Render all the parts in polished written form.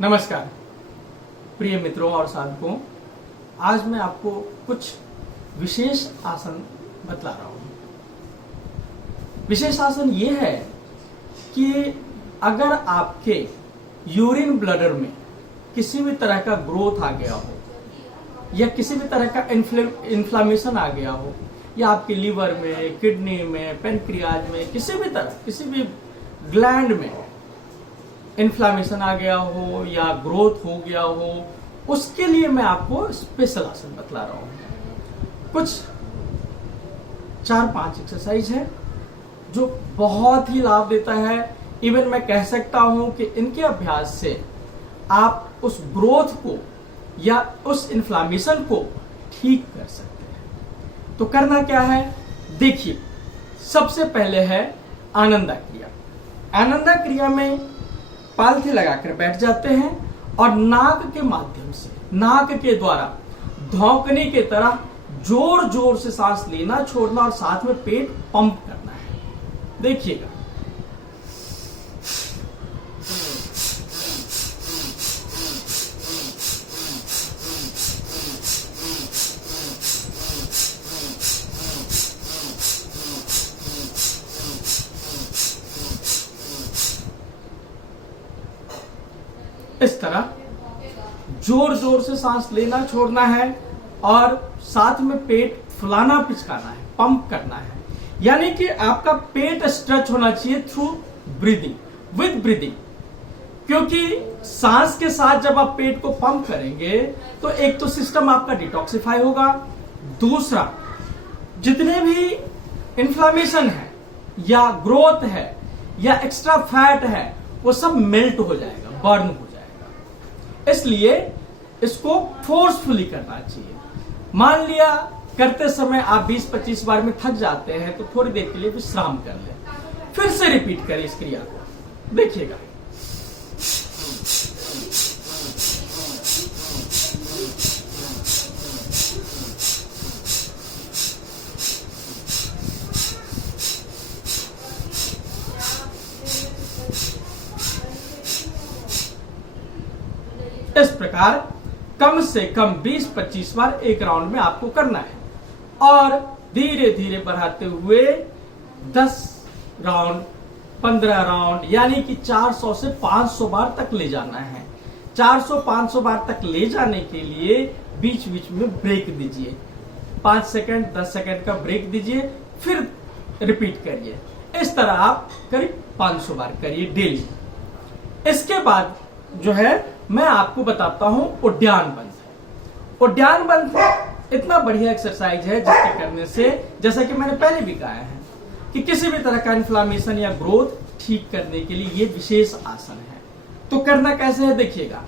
नमस्कार प्रिय मित्रों और साधकों, आज मैं आपको कुछ विशेष आसन बतला रहा हूं। विशेष आसन ये है कि अगर आपके यूरिन ब्लडर में किसी भी तरह का ग्रोथ आ गया हो या किसी भी तरह का इन्फ्लामेशन आ गया हो या आपके लीवर में, किडनी में, पेनक्रियाज में, किसी भी ग्लैंड में इन्फ्लामेशन आ गया हो या ग्रोथ हो गया हो, उसके लिए मैं आपको स्पेशल आसन बतला रहा हूं। कुछ 4-5 एक्सरसाइज है जो बहुत ही लाभ देता है। इवन मैं कह सकता हूं कि इनके अभ्यास से आप उस ग्रोथ को या उस इन्फ्लामेशन को ठीक कर सकते हैं। तो करना क्या है, देखिए। सबसे पहले है आनंदा क्रिया। आनंदा क्रिया में पालथी लगाकर बैठ जाते हैं और नाक के माध्यम से, नाक के द्वारा धौंकने के तरह जोर जोर से सांस लेना, छोड़ना और साथ में पेट पंप करना है। देखिएगा। इस तरह जोर जोर से सांस लेना, छोड़ना है और साथ में पेट फुलाना, पिचकाना है, पंप करना है। यानी कि आपका पेट स्ट्रेच होना चाहिए थ्रू ब्रीदिंग, विद ब्रीदिंग। क्योंकि सांस के साथ जब आप पेट को पंप करेंगे तो एक तो सिस्टम आपका डिटॉक्सिफाई होगा, दूसरा जितने भी इन्फ्लामेशन है या ग्रोथ है या एक्स्ट्रा फैट है वो सब मेल्ट हो जाएगा, बर्न हो जाएगा। इसलिए इसको फोर्सफुली करना चाहिए। मान लिया करते समय आप 20-25 बार में थक जाते हैं तो थोड़ी देर के लिए विश्राम कर लें, फिर से रिपीट करें इस क्रिया को। देखिएगा। इस प्रकार कम से कम 20-25 बार एक राउंड में आपको करना है और धीरे धीरे बढ़ाते हुए 10 राउंड, 15 राउंड, यानी कि 400 से 500 बार तक ले जाना है। 400-500 बार तक ले जाने के लिए बीच बीच में ब्रेक दीजिए। 5 सेकंड, 10 सेकंड का ब्रेक दीजिए, फिर रिपीट करिए। इस तरह आप करीब 500 बार करिए डेली। इसके बाद जो है मैं आपको बताता हूं उद्यान बंध। उद्यान बंध इतना बढ़िया एक्सरसाइज है जिसके करने से, जैसा कि मैंने पहले भी कहा है, कि किसी भी तरह का इन्फ्लामेशन या ग्रोथ ठीक करने के लिए ये विशेष आसन है। तो करना कैसे है, देखिएगा।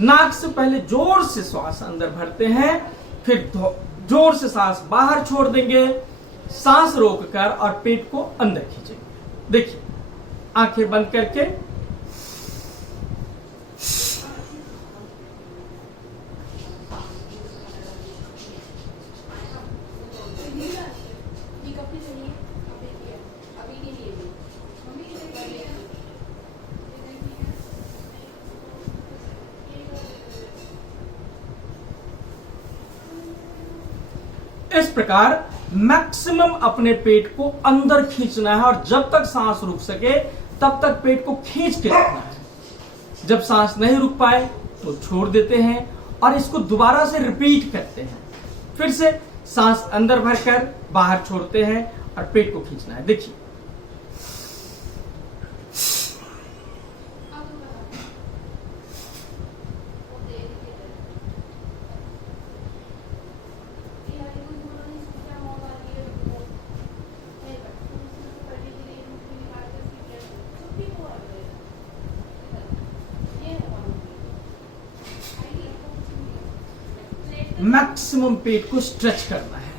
नाक से पहले जोर से श्वास अंदर भरते हैं, फिर जोर से सांस बाहर छोड़ देंगे, सांस रोककर और पेट को अंदर खींचेंगे। देखिए, आंखें बंद करके इस प्रकार मैक्सिमम अपने पेट को अंदर खींचना है और जब तक सांस रुक सके तब तक पेट को खींच के रखना है। जब सांस नहीं रुक पाए तो छोड़ देते हैं और इसको दोबारा से रिपीट करते हैं। फिर से सांस अंदर भरकर बाहर छोड़ते हैं और पेट को खींचना है। देखिए। मैक्सिमम पेट को स्ट्रेच करना है,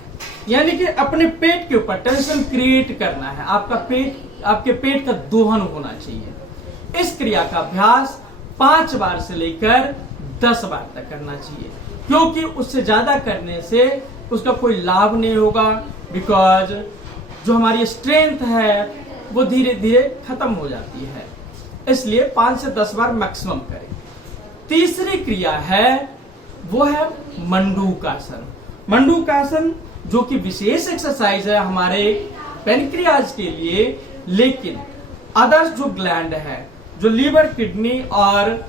यानी कि अपने पेट के ऊपर टेंशन क्रिएट करना है। आपके पेट का दोहन होना चाहिए। इस क्रिया का अभ्यास 5 बार से लेकर 10 बार तक करना चाहिए, क्योंकि उससे ज्यादा करने से उसका कोई लाभ नहीं होगा। बिकॉज जो हमारी स्ट्रेंथ है वो धीरे धीरे खत्म हो जाती है। इसलिए 5 से 10 बार मैक्सिमम करें। तीसरी क्रिया है वो है मंडूकासन। मंडूकासन जो कि विशेष एक्सरसाइज है हमारे पेनक्रियाज के लिए, लेकिन अदर्स जो ग्लैंड है, जो लीवर, किडनी और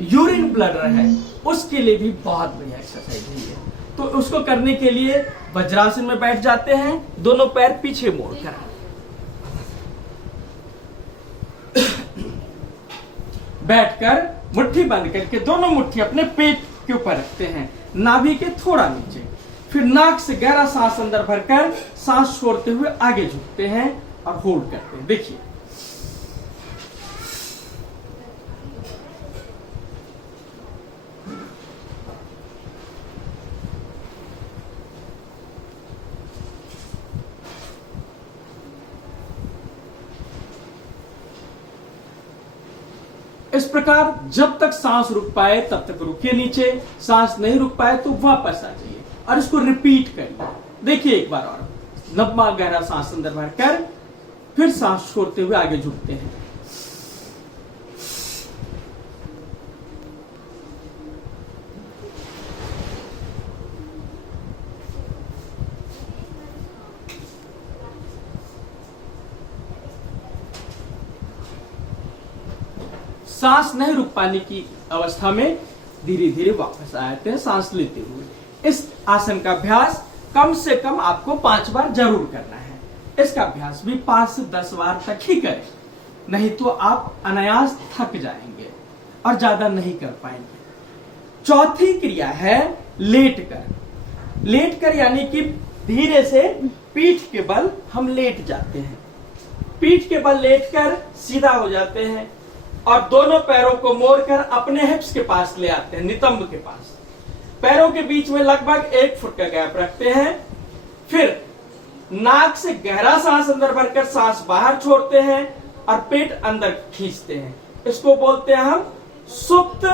यूरिन ब्लडर है, उसके लिए भी बहुत बढ़िया एक्सरसाइज है ये। तो उसको करने के लिए वज्रासन में बैठ जाते हैं, दोनों पैर पीछे मोड़कर। बैठकर मुट्ठी बंद करके दोनों मुट्ठी अपने पेट के ऊपर रखते हैं, नाभि के थोड़ा नीचे। फिर नाक से गहरा सांस अंदर भरकर सांस छोड़ते हुए आगे झुकते हैं और होल्ड करते हैं। देखिए, इस प्रकार जब तक सांस रुक पाए तब तक रुकिए नीचे, सांस नहीं रुक पाए तो वापस आ जाइए और इसको रिपीट करिए। देखिए एक बार और, लंबा गहरा सांस अंदर भरकर फिर सांस छोड़ते हुए आगे झुकते हैं। सांस नहीं रुक पाने की अवस्था में धीरे धीरे वापस आते हैं सांस लेते हुए। इस आसन का अभ्यास कम से कम आपको 5 बार जरूर करना है। इसका अभ्यास भी 5 से 10 बार तक ही करें, नहीं तो आप अनायास थक जाएंगे और ज्यादा नहीं कर पाएंगे। चौथी क्रिया है लेटकर। लेटकर यानी कि धीरे से पीठ के बल हम लेट जाते हैं। पीठ के बल लेटकर सीधा हो जाते हैं और दोनों पैरों को मोड़कर अपने हिप्स के पास ले आते हैं, नितंब के पास। पैरों के बीच में लगभग 1 फुट का गैप रखते हैं। फिर नाक से गहरा सांस अंदर भरकर सांस बाहर छोड़ते हैं और पेट अंदर खींचते हैं। इसको बोलते हैं हम सुप्त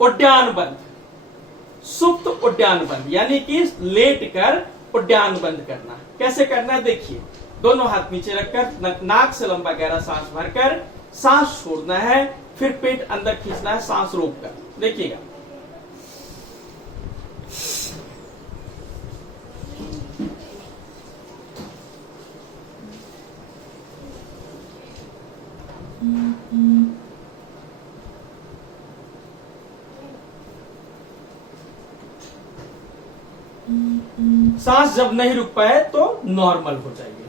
उड्डयन बंद। सुप्त उड्डयन बंद यानी कि लेट कर उड्डयन बंद करना। कैसे करना है देखिए, दोनों हाथ नीचे रखकर नाक से लंबा गहरा सांस भरकर सांस छोड़ना है, फिर पेट अंदर खींचना है सांस रोककर। देखिएगा, सांस जब नहीं रुक पाए तो नॉर्मल हो जाइए।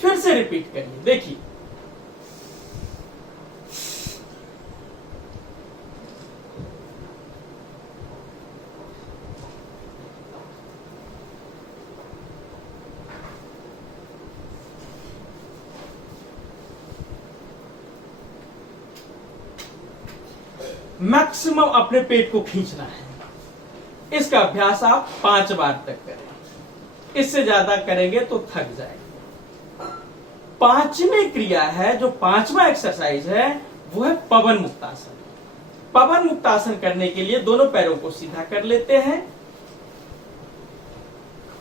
फिर से रिपीट करिए। देखिए, मैक्सिमम अपने पेट को खींचना है। इसका अभ्यास आप 5 बार तक करें, इससे ज्यादा करेंगे तो थक जाएंगे। 5वीं क्रिया है, जो 5वां एक्सरसाइज है, वो है पवन मुक्तासन। पवन मुक्तासन करने के लिए दोनों पैरों को सीधा कर लेते हैं।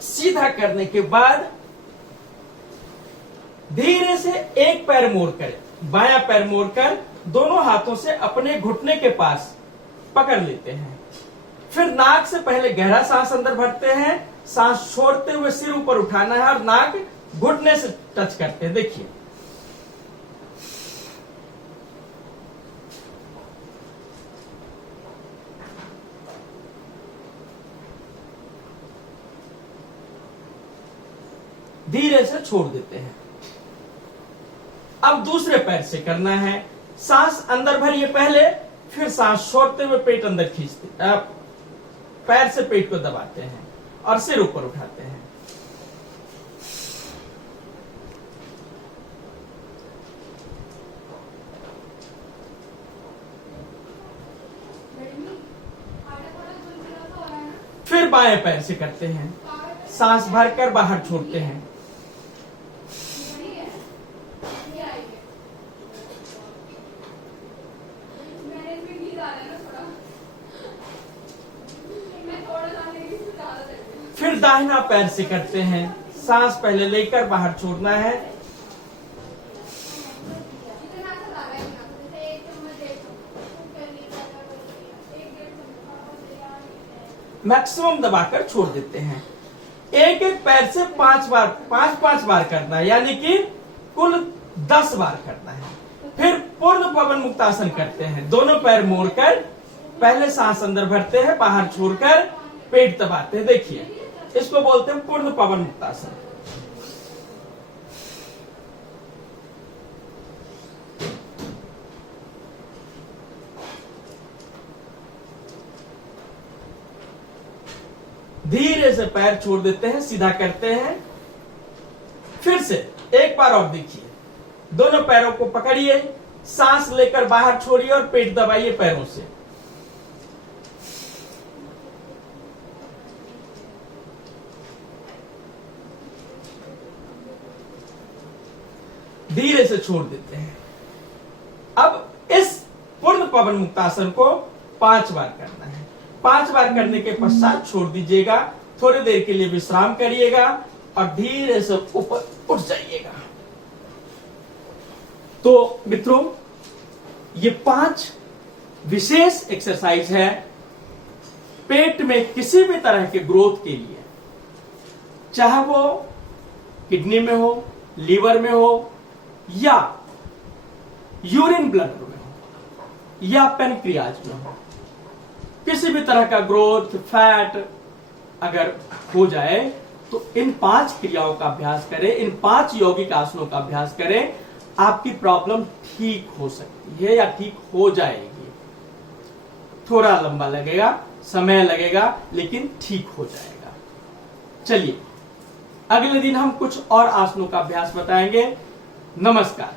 सीधा करने के बाद धीरे से एक पैर मोड़कर, बायां पैर मोड़कर दोनों हाथों से अपने घुटने के पास पकड़ लेते हैं। फिर नाक से पहले गहरा सांस अंदर भरते हैं, सांस छोड़ते हुए सिर ऊपर उठाना है और नाक घुटने से टच करते हैं। देखिए, धीरे से छोड़ देते हैं। अब दूसरे पैर से करना है। सांस अंदर भरिए पहले, फिर सांस छोड़ते हुए पेट अंदर खींचते, पैर से पेट को दबाते हैं और सिर ऊपर उठाते हैं। फिर बाएं पैर से करते हैं, सांस भरकर बाहर छोड़ते हैं। फिर दाहिना पैर से करते हैं, सांस पहले लेकर बाहर छोड़ना है। मैक्सिमम दबाकर छोड़ देते हैं। एक एक पैर से 5 बार करना है, यानी कि कुल 10 बार करना है। फिर पूर्ण पवन मुक्तासन करते हैं। दोनों पैर मोड़कर पहले सांस अंदर भरते हैं, बाहर छोड़कर पेट दबाते हैं। देखिए, इसको बोलते हैं पूर्ण पवन मुक्तासन। धीरे से पैर छोड़ देते हैं, सीधा करते हैं। फिर से एक बार और देखिए, दोनों पैरों को पकड़िए, सांस लेकर बाहर छोड़िए और पेट दबाइए पैरों से। धीरे से छोड़ देते हैं। अब इस पूर्ण पवन मुक्तासन को 5 बार करना है। 5 बार करने के पश्चात छोड़ दीजिएगा, थोड़ी देर के लिए विश्राम करिएगा और धीरे से ऊपर उठ जाइएगा। तो मित्रों, ये 5 विशेष एक्सरसाइज है पेट में किसी भी तरह के ग्रोथ के लिए, चाहे वो किडनी में हो, लीवर में हो, या यूरिन ब्लडर में हो, या पेनक्रियाज में हो। किसी भी तरह का ग्रोथ, फैट अगर हो जाए तो इन 5 क्रियाओं का अभ्यास करें, इन 5 यौगिक आसनों का अभ्यास करें। आपकी प्रॉब्लम ठीक हो सकती है या ठीक हो जाएगी। थोड़ा लंबा लगेगा, समय लगेगा, लेकिन ठीक हो जाएगा। चलिए, अगले दिन हम कुछ और आसनों का अभ्यास बताएंगे। नमस्कार।